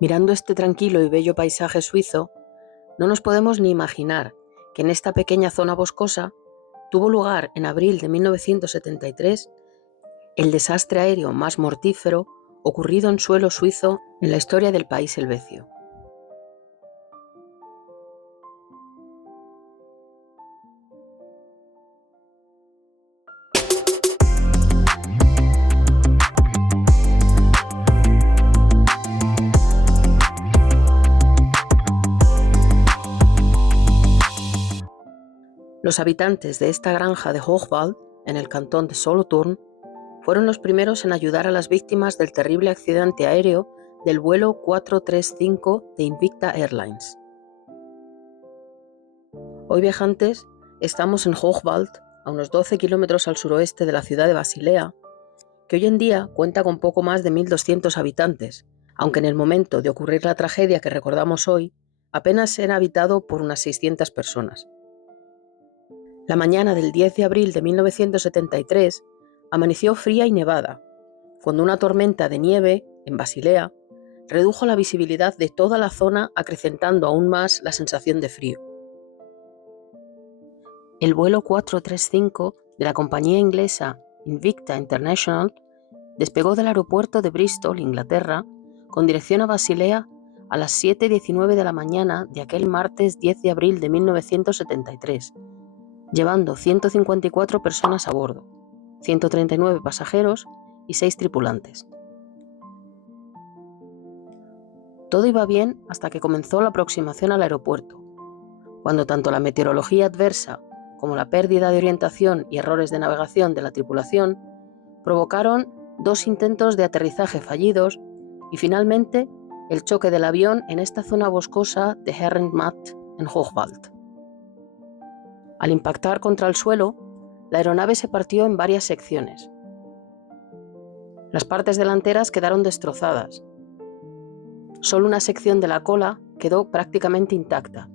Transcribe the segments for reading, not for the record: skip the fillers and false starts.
Mirando este tranquilo y bello paisaje suizo, no nos podemos ni imaginar que en esta pequeña zona boscosa tuvo lugar en abril de 1973 el desastre aéreo más mortífero ocurrido en suelo suizo en la historia del país helvecio. Los habitantes de esta granja de Hochwald, en el cantón de Solothurn, fueron los primeros en ayudar a las víctimas del terrible accidente aéreo del vuelo 435 de Invicta Airlines. Hoy, viajantes, estamos en Hochwald, a unos 12 kilómetros al suroeste de la ciudad de Basilea, que hoy en día cuenta con poco más de 1.200 habitantes, aunque en el momento de ocurrir la tragedia que recordamos hoy, apenas era habitado por unas 600 personas. La mañana del 10 de abril de 1973 amaneció fría y nevada, cuando una tormenta de nieve, en Basilea, redujo la visibilidad de toda la zona, acrecentando aún más la sensación de frío. El vuelo 435 de la compañía inglesa Invicta International despegó del aeropuerto de Bristol, Inglaterra, con dirección a Basilea a las 7:19 de la mañana de aquel martes 10 de abril de 1973, llevando 154 personas a bordo, 139 pasajeros y 6 tripulantes. Todo iba bien hasta que comenzó la aproximación al aeropuerto, cuando tanto la meteorología adversa como la pérdida de orientación y errores de navegación de la tripulación provocaron 2 intentos de aterrizaje fallidos y finalmente el choque del avión en esta zona boscosa de Herrenmatt en Hochwald. Al impactar contra el suelo, la aeronave se partió en varias secciones. Las partes delanteras quedaron destrozadas. Solo una sección de la cola quedó prácticamente intacta,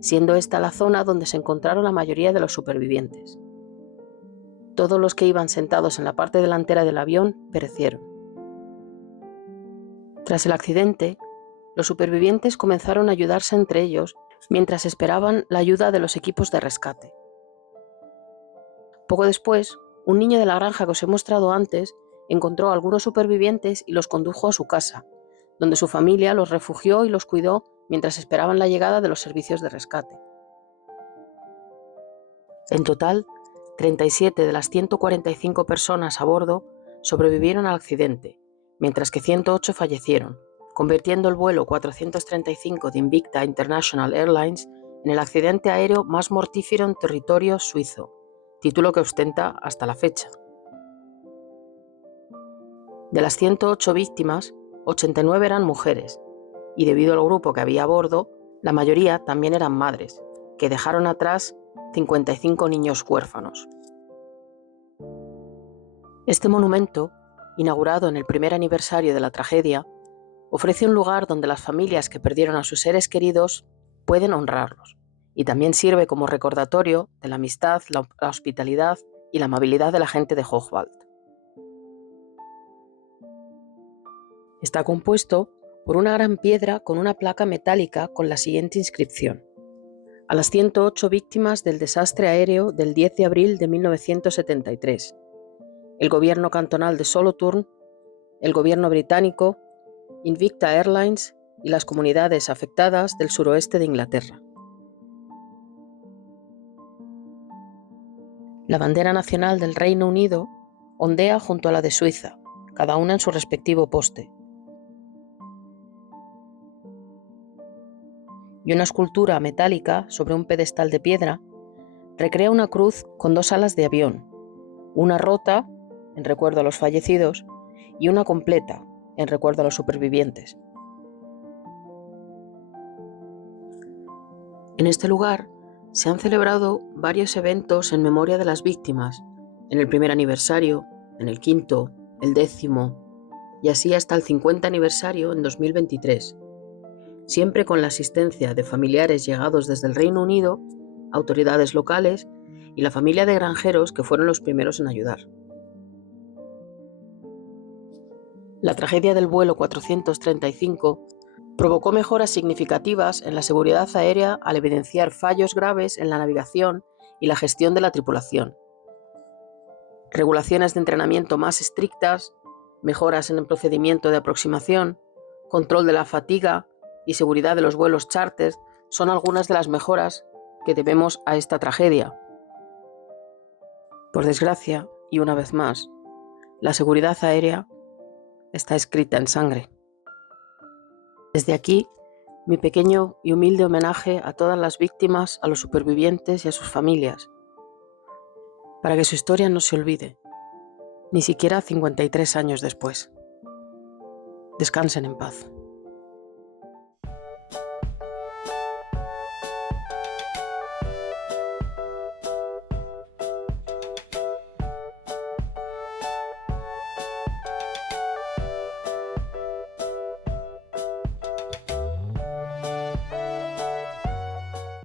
siendo esta la zona donde se encontraron la mayoría de los supervivientes. Todos los que iban sentados en la parte delantera del avión perecieron. Tras el accidente, los supervivientes comenzaron a ayudarse entre ellos mientras esperaban la ayuda de los equipos de rescate. Poco después, un niño de la granja que os he mostrado antes encontró a algunos supervivientes y los condujo a su casa, donde su familia los refugió y los cuidó mientras esperaban la llegada de los servicios de rescate. En total, 37 de las 145 personas a bordo sobrevivieron al accidente, mientras que 108 fallecieron, convirtiendo el vuelo 435 de Invicta International Airlines en el accidente aéreo más mortífero en territorio suizo, título que ostenta hasta la fecha. De las 108 víctimas, 89 eran mujeres, y debido al grupo que había a bordo, la mayoría también eran madres, que dejaron atrás 55 niños huérfanos. Este monumento, inaugurado en el primer aniversario de la tragedia, ofrece un lugar donde las familias que perdieron a sus seres queridos pueden honrarlos, y también sirve como recordatorio de la amistad, la hospitalidad y la amabilidad de la gente de Hochwald. Está compuesto por una gran piedra con una placa metálica con la siguiente inscripción: a las 108 víctimas del desastre aéreo del 10 de abril de 1973, el gobierno cantonal de Solothurn, el gobierno británico, Invicta Airlines y las comunidades afectadas del suroeste de Inglaterra. La bandera nacional del Reino Unido ondea junto a la de Suiza, cada una en su respectivo poste. Y una escultura metálica sobre un pedestal de piedra recrea una cruz con 2 alas de avión, una rota, en recuerdo a los fallecidos, y una completa, en recuerdo a los supervivientes. En este lugar se han celebrado varios eventos en memoria de las víctimas, en el primer aniversario, en el 5º, el 10º, y así hasta el 50 aniversario en 2023, siempre con la asistencia de familiares llegados desde el Reino Unido, autoridades locales y la familia de granjeros que fueron los primeros en ayudar. La tragedia del vuelo 435 Provocó mejoras significativas en la seguridad aérea al evidenciar fallos graves en la navegación y la gestión de la tripulación. Regulaciones de entrenamiento más estrictas, mejoras en el procedimiento de aproximación, control de la fatiga y seguridad de los vuelos charter son algunas de las mejoras que debemos a esta tragedia. Por desgracia, y una vez más, la seguridad aérea está escrita en sangre. Desde aquí, mi pequeño y humilde homenaje a todas las víctimas, a los supervivientes y a sus familias, para que su historia no se olvide, ni siquiera 53 años después. Descansen en paz.